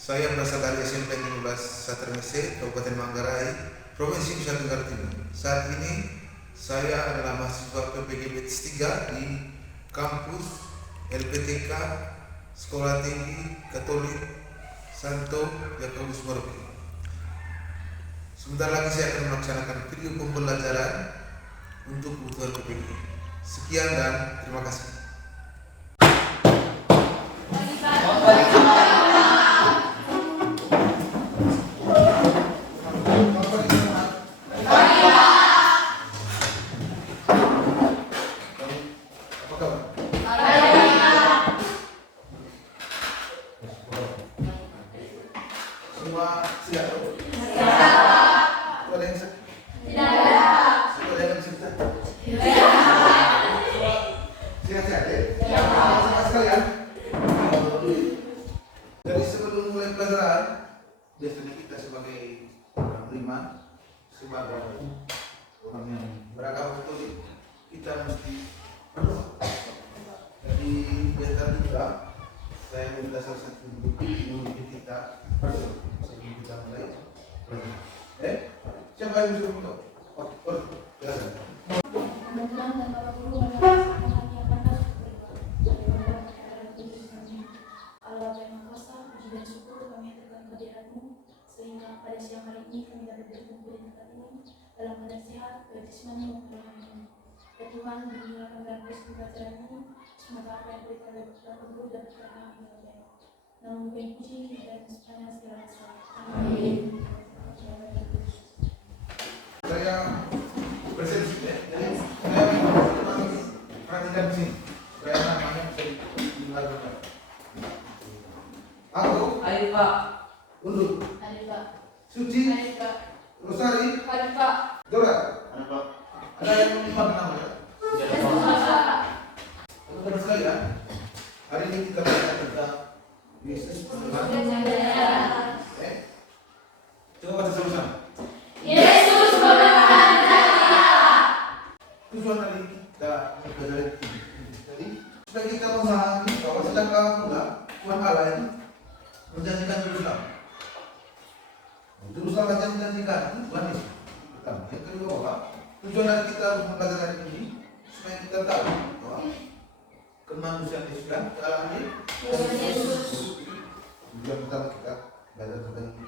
Saya berasal dari SMP 15 Satria Mesir, Kabupaten Manggarai, Provinsi Nusa Tenggara Timur. Saat ini saya adalah mahasiswa PPG BTS 3 di kampus LPTK Sekolah Tinggi Katolik Santo Yakobus Merauke. Sebentar lagi saya akan melaksanakan video pembelajaran untuk kebutuhan PPG. Sekian dan terima kasih. Semua siap? Ada yang siap? Ada yang siap? Siap-siap ya? Sama sekalian? Jadi sebelum mulai pelajaran, biasanya kita sebagai orang beriman, sebagai orang yang beragama Katolik, kita mesti berdoa. Jadi biasa juga saya minta salah satu memimpin kita berdoa sebelum kita mulai pelajaran. Siapa yang bisa berdoa? Silakan. Tuhan dan Bapak Guru melaksanakan hati yang pandang berdoa. Allah Maha Kuasa, puji dan syukur kami haturkan kehadiran-Mu sehingga pada siang hari ini kami dapat berkumpul di tempat ini dalam keadaan sehat, baik jasmani maupun rohani. Ya Tuhan, berilah kami dalam proses pembelajaran ini, semoga apa yang diberikan oleh Bapak Guru dapat kami dengan baik. Namun kami puji dan sepanjang segala masa. Amin. Saya bersensi ya, jadi saya perhatikan di sini. Saya namanya bisa dilakukan. Aku, Ayo Pak. Undur, Adik Pak. Suci, Adik Pak. Rosari, Adik Pak. Dora. Ada yang menyimpan nama ya? Teman-teman sekalian, hari ini kita belajar tentang Yesus Tuhan. Coba baca sama-sama. Yesus merupakan Tujuan hari ini kita belajar ini. Jadi supaya kita memahami bahwa sejak awal mula Tuhan Allah ini menjanjikan Yerusalem. Yerusalem aja menjanjikan Tuhan Yesus. Pertama, yang kedua bahwa tujuan dari kita belajar hari ini supaya kita tahu bahwa kemanusiaan Yesus dan kealaman Yesus. Tujuan pertama kita belajar tentang ini.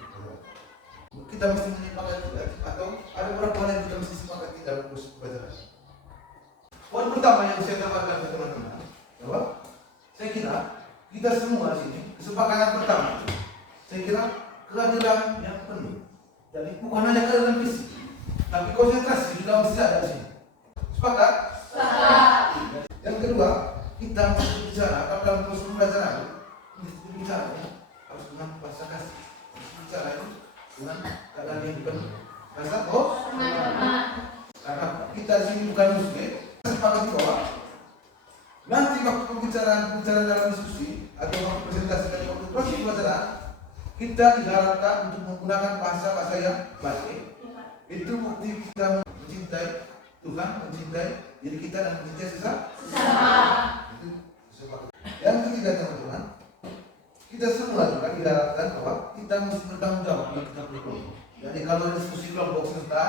Kita mesti menyepakati atau ada beberapa hal yang kita mesti sepakati dalam proses pembelajaran. Poin pertama yang saya tawarkan ke teman-teman bahwa saya kira kita semua di sini kesepakatan pertama saya kira kehadiran yang penuh. Jadi bukan hanya kehadiran fisik, tapi konsentrasi juga mesti ada di sini. Sepakat? Sepakat. Yang kedua, kita mesti bicara dalam proses pembelajaran. Mesti bicara harus dengan bahasa kasih. Mesti bicara itu dengan keadaan yang penuh rasa karena kita di sini bukan muslim. Sepakat bahwa nanti waktu pembicaraan dalam diskusi atau waktu presentasi dan waktu proses pembelajaran kita diharapkan untuk menggunakan bahasa yang baik. Itu bukti kita mencintai Tuhan, mencintai diri kita dan mencintai sesama. Itu sepakat. Yang ketiga teman-teman, kita semua juga diharapkan bahwa kita mesti bertanggung jawab bila kita berkelompok. Jadi kalau diskusi kelompok serta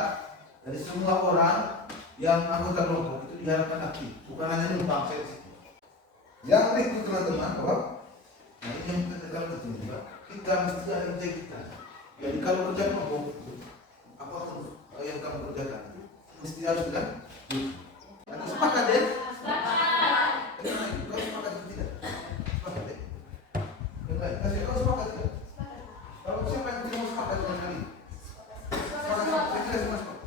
dari semua orang yang anggota kelompok itu diharapkan aktif, bukan hanya numpang saya di situ. Yang berikut teman-teman bahwa ini yang kita kalau penting juga kita mesti ada integritas. Jadi kalau kerja kelompok apapun yang kamu kerjakan mesti harus dengan ada sepakat ya? Sepakat. Kau sepakat atau tidak? Sepakat ya? Kasih kau sepakat tidak? Kalau siapa yang tidak mau sepakat dengan hal ini? Sepakat. Saya tidak sepakat.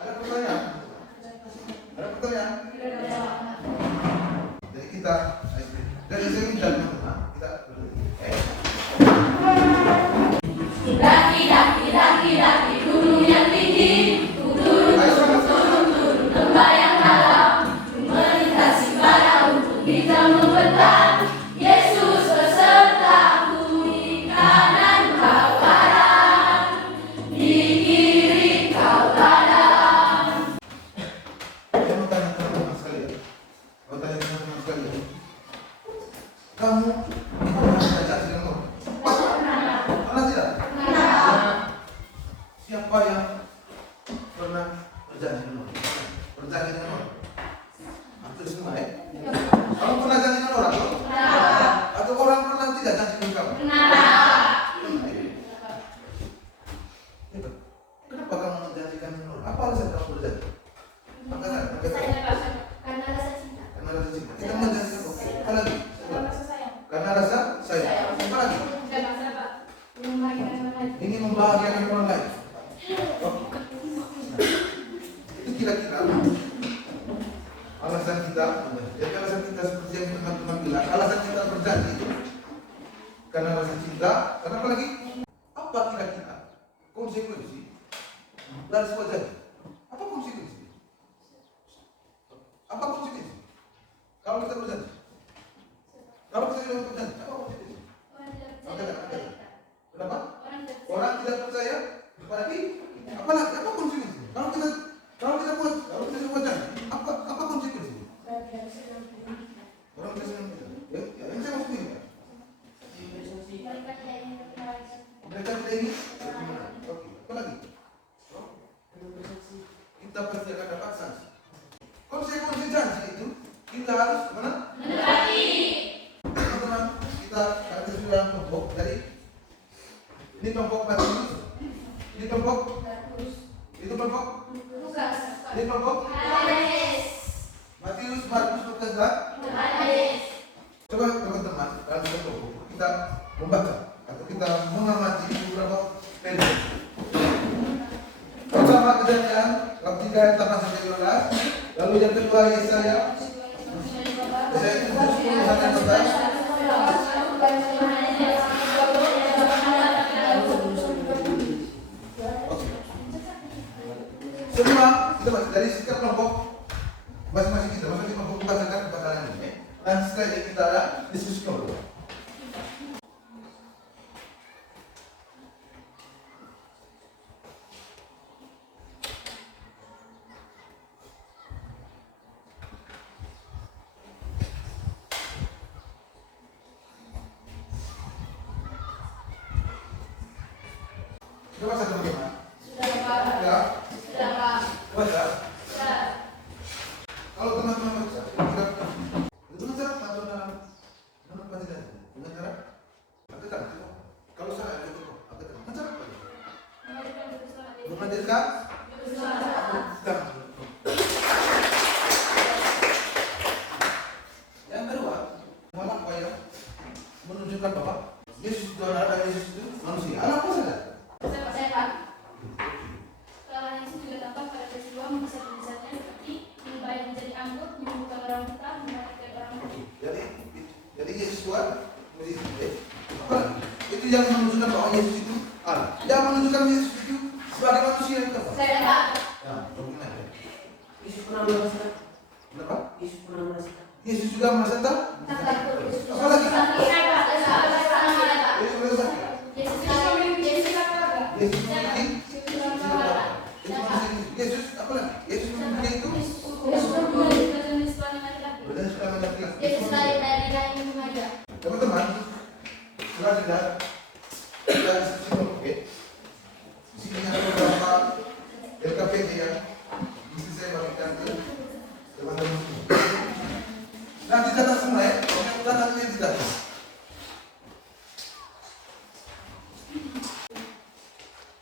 Ada pertanyaan? Ada pertanyaan? Jadi kita dari saya minta teman-teman kita Daki gunung yang tinggi, turun lembah yang dalam. Kenapa kamu menjanjikan menurut? Apa alasan kamu berjanji? Karena rasa cinta. Karena rasa cinta. Kita menjanjikan oke. Apa lagi? Karena rasa sayang. Karena rasa sayang. Apa lagi? Dan rasa apa? Membahagiakan orang lain. Ingin membahagiakan orang lain. Oke. Itu kira-kira alasan kita. Jadi alasan kita seperti yang teman-teman bilang, alasan kita berjanji itu karena rasa cinta. Karena apa lagi? Apa kira-kira konsekuensi dari sebuah janji? Apa konsekuensi? Apa konsekuensi? Kalau kita berjanji? Kalau kita tidak berjanji, apa konsekuensi? Kenapa? Orang tidak percaya kepada kita. Apa lagi? Apa konsekuensi? Kalau kita buat janji, apa konsekuensi? Orang tidak senang kita. Ya, yang saya maksud ini. Mereka tidak ingin. Oke. Apa lagi? Kita pasti akan dapat sanksi. Konsekuensi janji itu kita harus mana? Menepati. Teman-teman, kita sudah kelompok. Jadi ini kelompok Matius, ini kelompok, itu kelompok, Lukas. ini kelompok Matius, Markus, Lukas, dan coba teman-teman dalam satu kelompok kita membaca atau kita mengamati beberapa pendek. Pertama Kejadian bab 3 ayat 8 sampai 12, lalu yang kedua Yesaya 10 sampai 14. Semua kita baca dari setiap kelompok masing-masing kita, masing-masing kelompok membacakan bacaan ini. Dan setelah itu kita ada diskusi kelompok. Kita baca teman-teman. Ya. Baca. Kalau teman-teman baca, dengan cara atau dalam menepati janji, dengan cara lakukan. Kalau salah itu, dengan cara apa? Menghadirkan. Yang kedua, malah apa ya? Menunjukkan bahwa Yesus itu adalah dan Yesus itu manusia. Apa saja? Kesalahan Yesus juga tampak pada peristiwa mukjizat-mukjizatnya seperti mengubah air menjadi anggur, menyembuhkan orang buta, membangkitkan orang mati. Jadi Yesus Tuhan, apa? Itu yang menunjukkan bahwa Yesus itu Allah. Yang menunjukkan Yesus itu sebagai manusia itu apa? Ya, bagaimana? Yesus pernah merasakan. Kenapa? Yesus pernah merasakan. Yesus juga merasakan. Apa lagi? Yesus merasakan. Yesus memiliki. Yesus apa lagi? Yesus memiliki itu. Berdan sudah laki-laki. Teman-teman, sudah dengar kita diskusi oke. Di sini ada beberapa LKPD yang mesti saya bagikan ke teman-teman. Nanti catat semua ya, kita nanti tidak.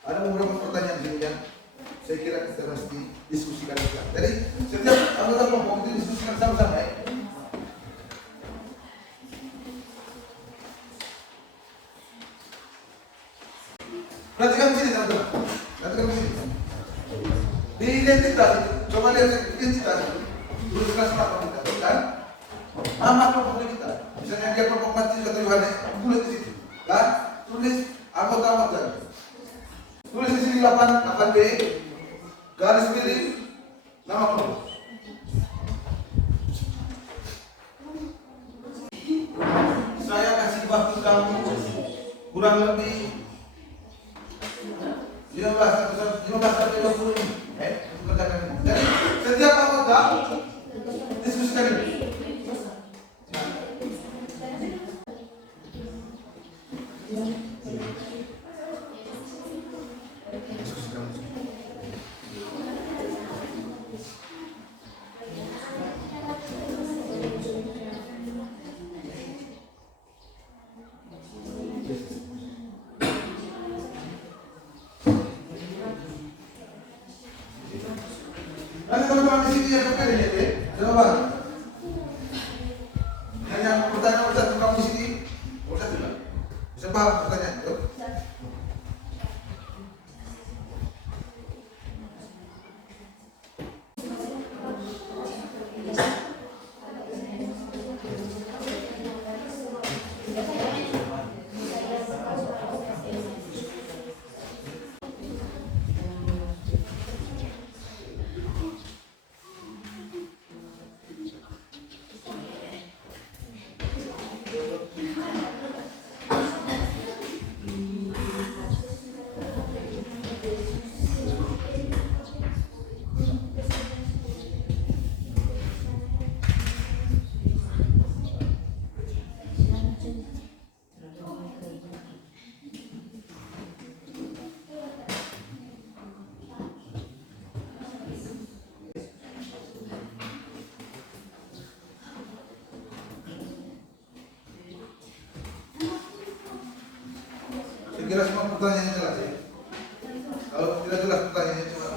Ada beberapa pertanyaan di sini yang saya kira kita mesti diskusikan juga. Jadi setiap anggota kelompok itu diskusikan sama-sama ya. Perhatikan di sini teman-teman. Perhatikan di sini. Di identitas itu, coba lihat identitas itu. Tuliskan sama kita, kan? Nama kelompok kita. Misalnya dia kelompok Matius atau Yohanes, tulis di situ. Kan? Tulis anggota-anggota. Tulis di sini 8B, garis miring, nama kelompok. Saya kasih waktu kamu kurang lebih 15 sampai 20 menit. Jadi setiap anggota diskusikan ini. Nanti teman-teman di sini yang terpilih ya, jawaban. Hanya pertanyaan satu kamu di sini, satu lah. Bisa paham pertanyaan itu? Kira semua pertanyaannya jelas ya? Kalau tidak jelas pertanyaannya cuma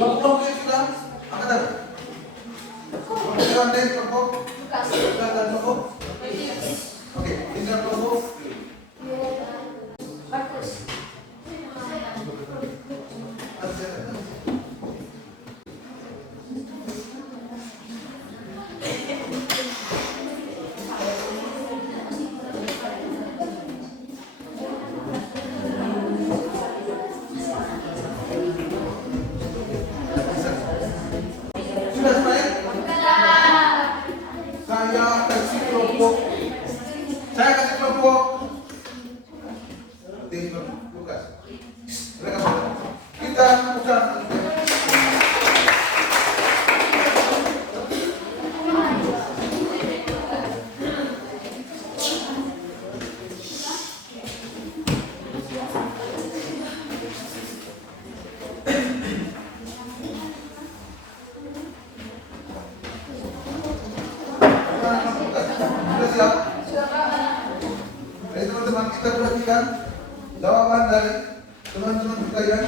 kelompok yang sudah angkat tangan. Kelompok landai, kelompok sudah dan kelompok. Oke, ini kelompok. Sudah selesai? Saya kasih kelompok. Saya kasih kelompok. Lukas. Mereka kita bukan. Sudah siap? Jadi teman-teman kita perhatikan jawaban dari teman-teman kita yang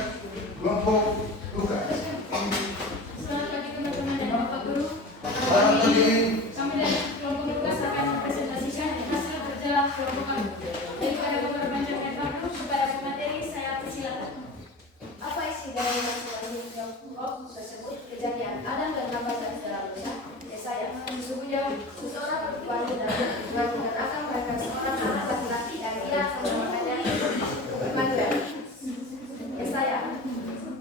kelompok Lukas. Selamat pagi teman-teman dan Bapak Guru. Selamat pagi. Kami dari kelompok Lukas akan mempresentasikan hasil kerja kelompok kami. Daripada memperpanjang kepada pemateri, saya persilakan. Apa isi dari masing-masing kelompok tersebut? Kejadian Adam dan Hawa dan dalam dosa. Yesaya. Sesungguhnya seseorang wanita dengan akan mereka seorang anak laki-laki dan ia akan memakannya kematian. Yesaya.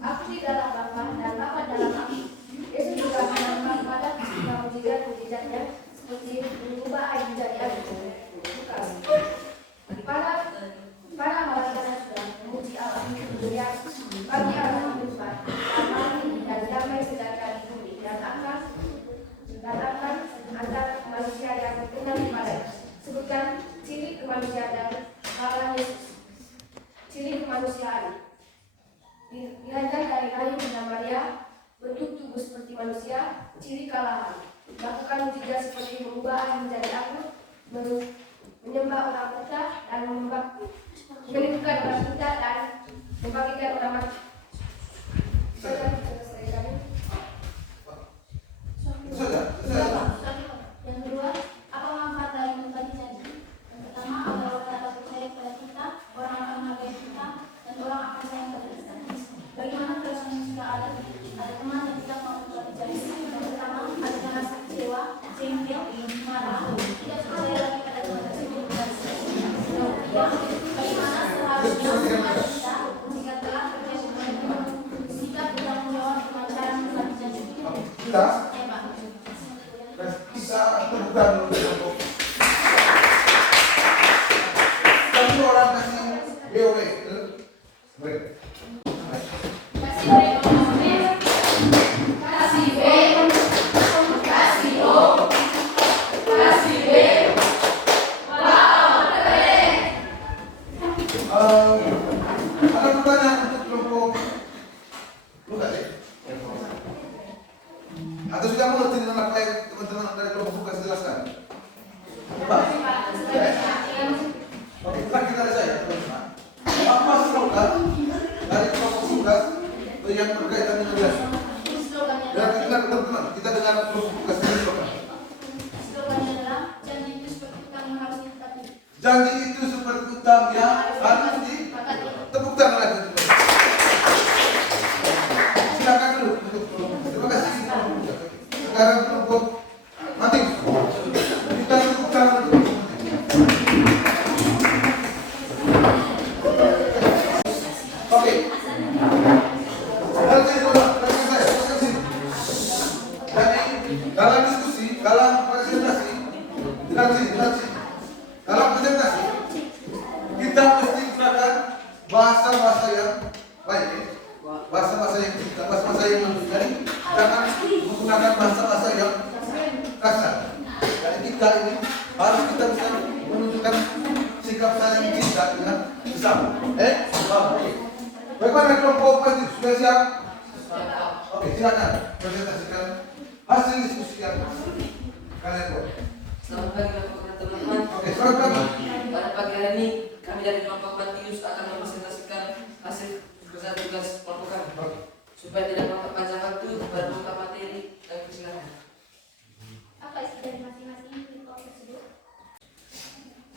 Aku di dalam Bapa dan Bapa dalam aku. Yesus juga menambah pada mujizat-mujizatnya seperti mengubah air menjadi air. Lukas. Para malaikat sudah memuji Allah dunia bagi Allah berubah aman dan damai sejahtera di bumi dan akan antara manusia yang berkenan kepadanya. Sebutkan ciri kemanusiaan dan hal Yesus. Ciri kemanusiaan dilahirkan dari kayu Bunda Maria, bentuk tubuh seperti manusia, ciri kalahan. Lakukan mujizat seperti mengubah air menjadi anggur, menyembah orang buta dan menyembuhkan orang buta dan membangkitkan orang mati. Yang kedua, apa manfaat dari berbagi janji? Yang pertama, agar orang dapat percaya kepada kita, orang akan menghargai kita, dan orang akan sayang kepada kita. Bagaimana kalau sudah ada teman yang tidak mau jika telah terjadi sikap bertanggung jawab pengacara telah dijanjikan. Kita Ya, Pak. bisa terbuka dulu kelompok. Satu orang kasih BOW ke mereka. Kasih B, kasih B, kasih O, kasih B, Ada pertanyaan untuk kelompok Luka deh? Atau sudah mengerti dengan apa yang teman-teman dari kelompok Luka jelaskan? Coba. Oke, terakhir dari saya, teman-teman. Apa slogan dari kelompok Luka yang berkaitan dengan biasa? Dan kita teman-teman, kita dengar kelompok Luka sendiri slogan. Slogannya adalah janji itu seperti utang yang harus ditepati. Janji itu seperti utang yang harus ditepuk tangan lagi. Silakan dulu untuk kelompok. Terima kasih kelompok Luka. Sekarang kelompok mati. Kita tepuk tangan untuk kelompok mati. Oke. Dari sini dulu, dari saya, dari sini. Jadi dalam diskusi, dalam presentasi, dari sini. Dalam presentasi, kita mesti gunakan bahasa-bahasa yang baik, ya? Bahasa-bahasa yang jadi jangan menggunakan bahasa-bahasa yang kasar. Jadi kita ini harus kita bisa menunjukkan sikap saling cinta dengan sesama. Oke. Bagaimana kelompok pasti sudah siap? Oke, silakan presentasikan hasil diskusi yang kalian buat. Selamat pagi Bapak teman-teman. Oke, selamat pagi. Pada pagi hari ini kami dari kelompok Matius akan mempresentasikan hasil tugas kelompok kami. Oke. Supaya tidak memperpanjang waktu, berbuka materi dan persilakan. Apa isi dari masing-masing kelompok tersebut?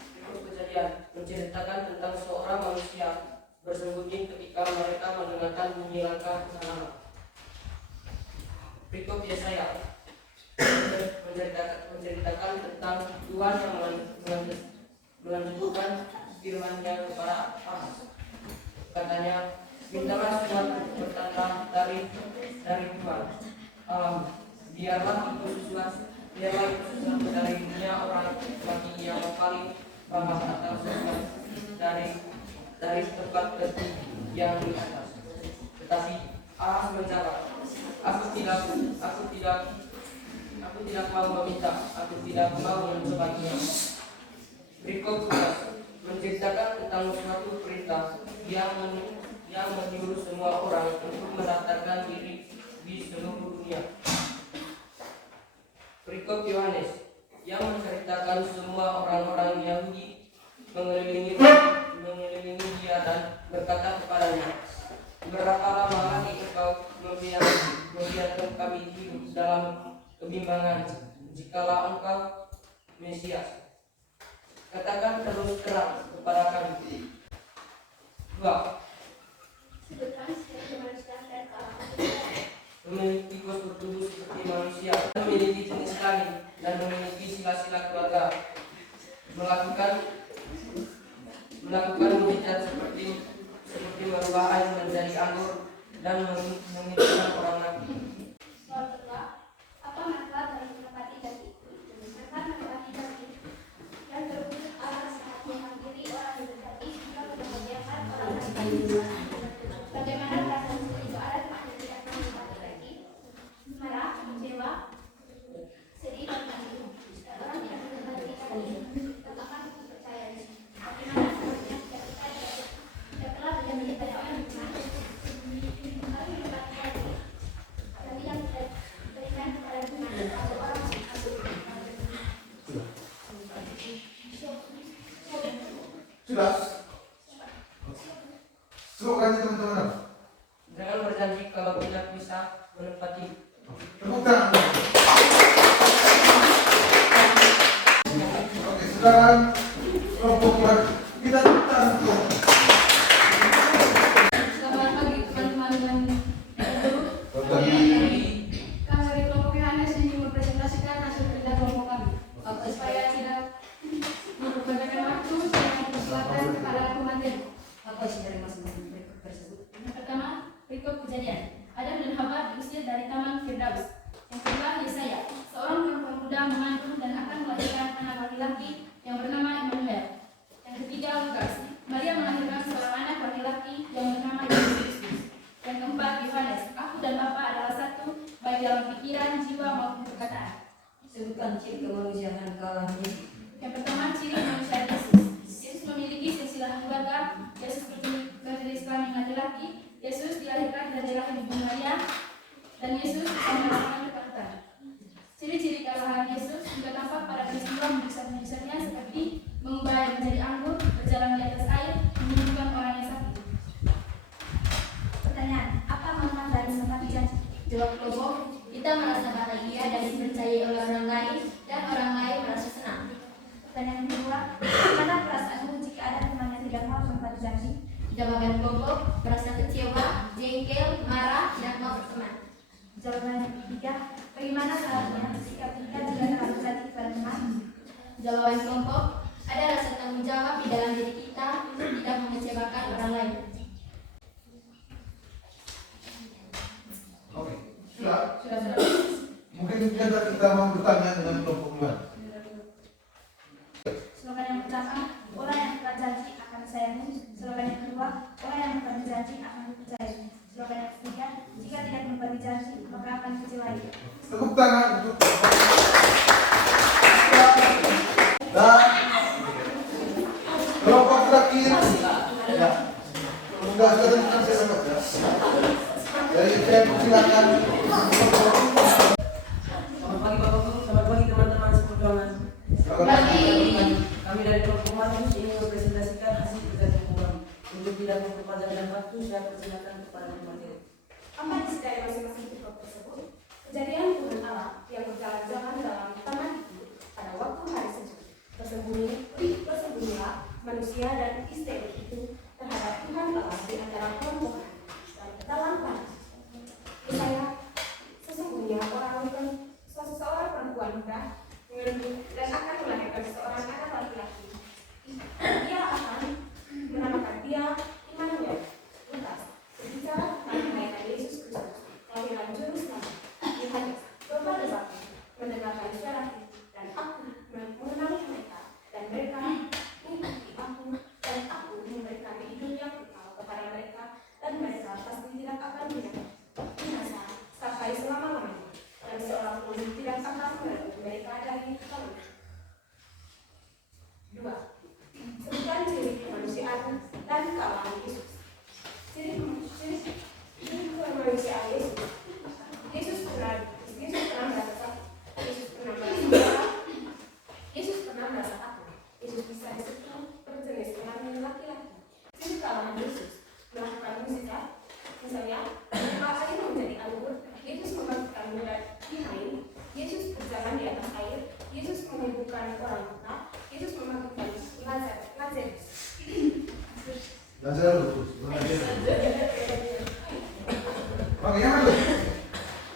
Berikut kejadian menceritakan tentang seorang manusia bersembunyi ketika mereka mendengarkan bunyi langkah bersama. Berikut Yesaya menceritakan tentang Tuhan yang melanjutkan firman-Nya kepada Ahaz. Katanya, mintalah Tuhan bertanda dari Tuhan alam, biarlah itu sesuatu dari dunia orang bagi yang paling bawah atau sesuatu dari tempat tertinggi yang di atas. Tetapi Ahaz menjawab, aku tidak mau meminta, aku tidak mau mencobanya. Berikut menceritakan tentang suatu perintah yang menyuruh semua orang untuk mendaftarkan diri di seluruh dunia. Berikut Yohanes yang menceritakan semua orang-orang Yahudi mengelilingi dia dan berkata kepadanya, berapa lama lagi engkau membiarkan kami hidup dalam kebimbangan jikalau engkau Mesias? Katakan terus terang kepada kami. 2. Sebutkan sifat kemanusiaan dan kealaman. Memiliki tikus bertubuh seperti manusia, memiliki jenis kelamin dan memiliki sila-sila keluarga, melakukan mujizat seperti merubah air menjadi anggur dan menghidupkan orang mati. Soal kedua, apa manfaat dari menepati janji? Manfaat menepati janji yang berwujud atas hati diri orang yang mendekati juga membahagiakan orang lain. Bagaimana perasaan seperti ada yang tidak menepati janji? Marah, kecewa, sedih dan malu. Dan orang yang menepati janji tak akan percaya. Bagaimana seharusnya ketika tidak telah berjanji pada orang yang harus menepati janji. Janji yang tidak diberikan kepada Tuhan atau orang yang Sudah? Slogannya teman-teman. Jangan berjanji kalau tidak bisa menepati. Tepuk tangan. Oke, sekarang kelompok lagi. Kita tepuk tangan. Selamat pagi teman-teman dan kami dari kelompok Yohanes ingin mempresentasikan hasil kerja kelompok kami. Supaya tidak memperpanjangkan waktu, saya mempersilakan kepada pemateri. Kejadian. Adam dan Hawa diusir dari Taman Firdaus. Yang kedua, Yesaya. Seorang perempuan muda mengandung dan akan melahirkan anak laki-laki yang bernama Immanuel. Yang ketiga, Lukas. Maria melahirkan seorang anak laki-laki yang bernama Yesus Kristus. Yang keempat, Yohanes. Aku dan Bapa adalah satu, baik dalam pikiran, jiwa maupun perkataan. Sebutkan ciri kemanusiaan Yesus. Yang pertama, ciri kemanusiaan Yesus. Yesus memiliki silsilah keluarga. Yesus berjenis kelamin laki-laki. Yesus dilahirkan dari rahim Ibu Maria. Dan Yesus bisa melakukan ketakutan. Ciri-ciri kealahan Yesus juga tampak pada peristiwa mujizat-mujizatnya seperti mengubah air menjadi anggur, berjalan di atas air, menyembuhkan orang yang sakit. Pertanyaan, apa manfaat dari menepati janji? Jawab kelompok, kita merasa bahagia dan dipercayai oleh orang lain dan orang lain merasa senang. Pertanyaan kedua, bagaimana perasaanmu jika ada teman yang tidak mau menepati janji? Jawaban kelompok, merasa kecewa, jengkel, marah, dan mau berteman. Jawaban ketiga, bagaimana seharusnya sikap kita jika terlalu baik kepada teman? Jawaban kelompok, ada rasa tanggung jawab di dalam diri kita untuk tidak mengecewakan orang lain. Oke, sudah. Sudah. Mungkin kita mau bertanya dengan kelompok dua. Slogan yang pertama, orang yang tepat janji akan disayangi. Slogan yang kedua, orang yang menepati janji akan dipercayai. Slogan yang ketiga, jika tidak menepati janji maka akan dikecewakan. Tepuk tangan untuk dan kelompok terakhir. Ya, sudah dengar saya dapat ya. Jadi saya persilakan. Selamat pagi Bapak Guru, selamat pagi teman-teman seperjuangan. Kami dari kelompok Markus ingin mempresentasikan hasil kerja kelompok kami. Untuk tidak memperpanjang waktu, saya persilakan kepada materi. Apa isi dari masing-masing kitab tersebut? Kejadian Tuhan Allah yang berjalan-jalan dalam taman itu pada waktu hari sejuk. Bersembunyilah manusia dan istri itu terhadap Tuhan Allah di antara pohon-pohon dan dalam panas. Yesaya, sesungguhnya seseorang perempuan muda mengandung dan akan melahirkan seorang anak laki-laki. Ia akan menamakan dia Immanuel. Lukas berbicara tentang kelahiran Yesus Kristus, kelahiran Juru Selamat. Yohanes berdebat mendengarkan suara dan aku mengenali mereka dan mereka mengikuti aku dan aku memberikan hidup yang kekal kepada mereka dan mereka pasti tidak akan binasa sampai selama-lamanya dan seorang pun tidak akan merebut mereka dari tangan. 2. Sebutkan ciri kemanusiaan dan kealahan Yesus. Ciri kemanusiaan Yesus. Yesus pernah merasa sakit. Yesus pernah merasa marah. Yesus pernah merasa takut. Yesus bisa disentuh berjenis kelamin laki-laki. Ciri kealahan Yesus melakukan mujizat. Misalnya, mengubah air menjadi anggur. Yesus membangkitkan budak di hain. Yesus berjalan di atas air. Yesus menyembuhkan orang buta. Yesus membangkitkan Lazarus. Lazarus. Bagaimana?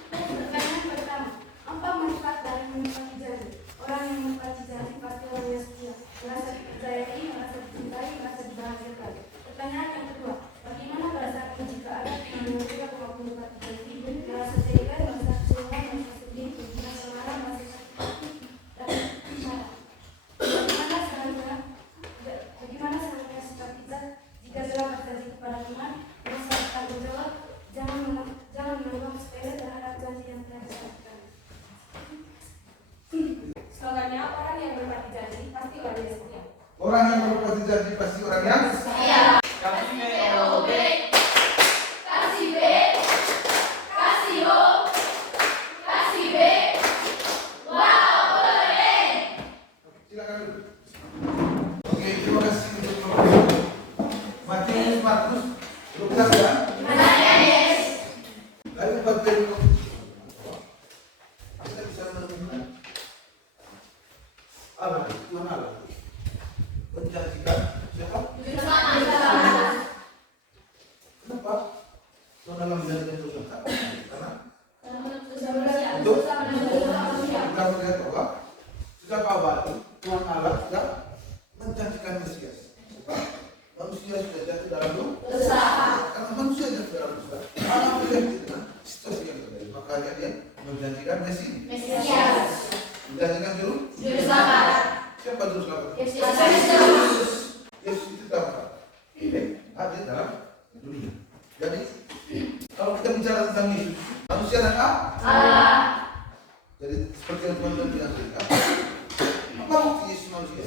Pertanyaan pertama, apa manfaat dari menepati janji? Orang yang menepati janji pasti orang yang setia, merasa dipercayai, merasa dicintai, merasa dibahagiakan. Pertanyaan yang kedua, bagaimana perasaanmu jika ada yang tidak mau menepati janji? Merasa tega, merasa kecewa, merasa sedih, merasa marah, merasa sakit hati, dan marah. Bagaimana seharusnya sikap kita jika telah berjanji kepada Tuhan, merasa bertanggung jawab, jangan menganggap sepele terhadap janji yang telah disebutkan. Slogannya, orang yang menepati janji pasti orang yang setia. Orang yang menepati janji pasti orang yang Setia. Kasih POB. Kasih B. Kasih O. Kasih B. Wow, keren. silakan dulu. Oke, terima kasih untuk kelompok. Matius, Markus, Lukas ya. Lalu materi kita bisa menemukan apa? Tuhan Allah menjanjikan siapa? Kenapa? Tuhan Allah menjanjikan Tuhan karena untuk kita melihat bahwa sejak awal Tuhan Allah sudah menjanjikan Mesias. Manusia sudah jatuh dalam dosa. Karena manusia jatuh dalam dosa. anak melihat dengan situasi yang terjadi, makanya dia menjanjikan Mesias. menjanjikan juru Selamat. siapa juru selamat? Yesus. Yesus itu apa? Hadir dalam dunia. Jadi kalau kita bicara tentang Yesus, manusia dan Allah. jadi seperti yang teman-teman bilang tadi, apa bukti Yesus manusia?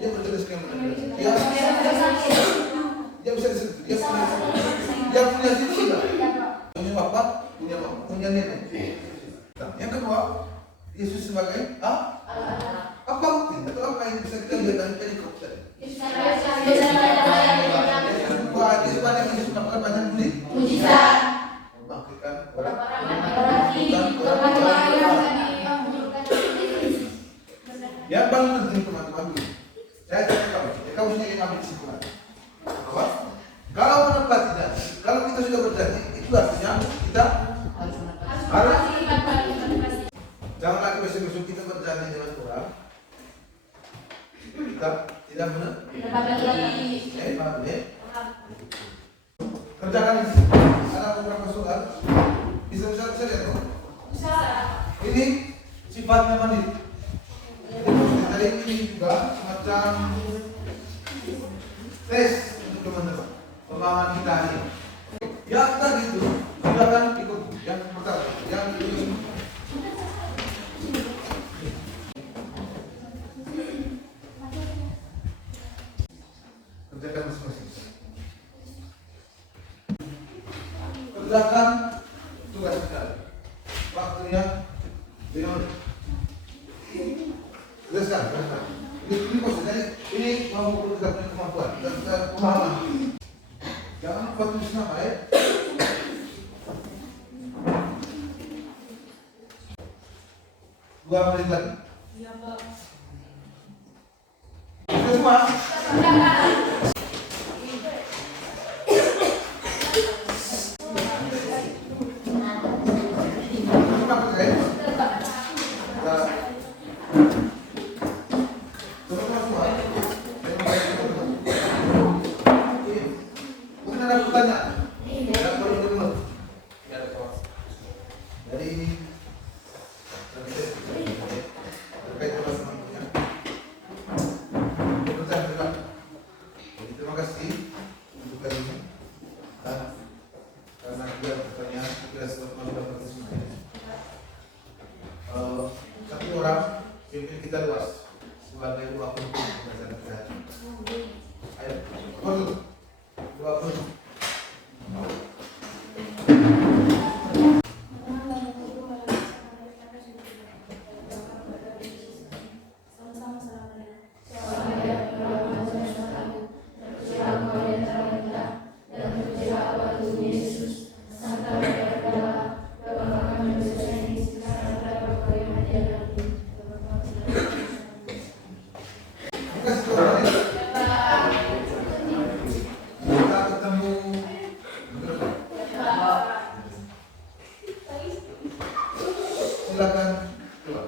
Dia berjenis yang benar. Dia bisa disentuh. Dia punya situ tidak? Punya bapak, punya mama, punya nenek. Nah, yang kedua, Yesus sebagai apa bukti? Atau apa yang bisa kita lihat dari perikop tadi? Wah, dia sebanyak Yesus melakukan banyak Mujizat. membangkitkan orang. Yang paling penting teman-teman dulu, saya tanya kamu punya yang ambil kesimpulan. Apa? Kalau menepati janji, kalau kita sudah berjanji, itu artinya kita harus. Jangan lagi besok-besok kita berjanji dengan orang, kita tidak kerjakan ini. Ada beberapa soal, bisa lihat kok. Ini sifatnya mandiri. Jadi ini juga semacam tes untuk teman-teman pemahaman kita ini. Yang tadi itu silakan ikut. Yang pertama, yang itu kerjakan masing-masing. Kerjakan tugas kita. Waktunya 5 menit. Selesai. Ini maksudnya ini mau kita punya kemampuan dan kita pemahaman. Jangan lupa tulis nama ya. Dua menit lagi. Sudah semua? Kita luas sebagai 20 berdasarkan kesehatan. Ayo, betul. 20. Silakan keluar.